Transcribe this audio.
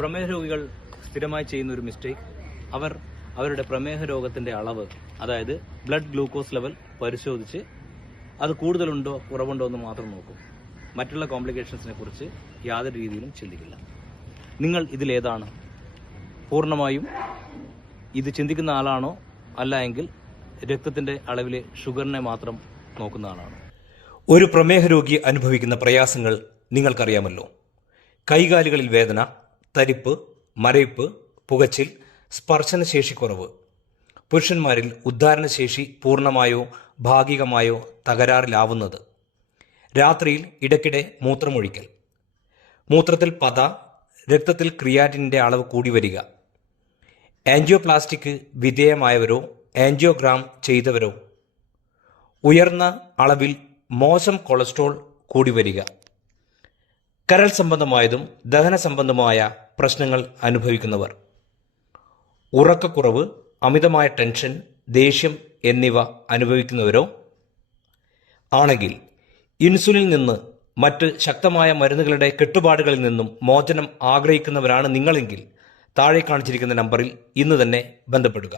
പ്രമേഹ രോഗികൾ സ്ഥിരമായി ചെയ്യുന്ന ഒരു മിസ്റ്റേക്ക്, അവരുടെ പ്രമേഹ രോഗത്തിന്റെ അളവ്, അതായത് ബ്ലഡ് ഗ്ലൂക്കോസ് ലെവൽ പരിശോധിച്ച് അത് കൂടുതലുണ്ടോ കുറവുണ്ടോ എന്ന് മാത്രം നോക്കും. മറ്റുള്ള കോംപ്ലിക്കേഷൻസിനെ കുറിച്ച് യാതൊരു രീതിയിലും ചിന്തിക്കില്ല. നിങ്ങൾ ഇതിലേതാണ്? പൂർണ്ണമായും ഇത് ചിന്തിക്കുന്ന ആളാണോ, അല്ല എങ്കിൽ രക്തത്തിന്റെ അളവിലെ ഷുഗറിനെ മാത്രം നോക്കുന്ന ആളാണോ? ഒരു പ്രമേഹ രോഗി അനുഭവിക്കുന്ന പ്രയാസങ്ങൾ നിങ്ങൾക്കറിയാമല്ലോ. കൈകാലുകളിൽ വേദന, തരിപ്പ്, മരവിപ്പ്, പുകച്ചിൽ, സ്പർശനശേഷിക്കുറവ്. പുരുഷന്മാരിൽ ഉദ്ധാരണശേഷി പൂർണ്ണമായോ ഭാഗികമായോ തകരാറിലാവുന്നത്. രാത്രിയിൽ ഇടയ്ക്കിടെ മൂത്രമൊഴിക്കൽ, മൂത്രത്തിൽ പത, രക്തത്തിൽ ക്രിയാറ്റിനിൻ്റെ അളവ് കൂടി വരിക. ആൻജിയോപ്ലാസ്റ്റിക്ക് വിധേയമായവരോ ആൻജിയോഗ്രാം ചെയ്തവരോ ഉയർന്ന അളവിൽ മോശം കൊളസ്ട്രോൾ കൂടി വരിക. കരൾ സംബന്ധമായതും ദഹന സംബന്ധമായ പ്രശ്നങ്ങൾ അനുഭവിക്കുന്നവർ, ഉറക്കക്കുറവ്, അമിതമായ ടെൻഷൻ, ദേഷ്യം എന്നിവ അനുഭവിക്കുന്നവരോ ആണെങ്കിൽ ഇൻസുലിനിൽ നിന്ന് മറ്റ് ശക്തമായ മരുന്നുകളുടെ കെട്ടുപാടുകളിൽ നിന്നും മോചനം ആഗ്രഹിക്കുന്നവരാണ് നിങ്ങളെങ്കിൽ താഴെ കാണിച്ചിരിക്കുന്ന നമ്പറിൽ ഇന്ന് തന്നെ ബന്ധപ്പെടുക.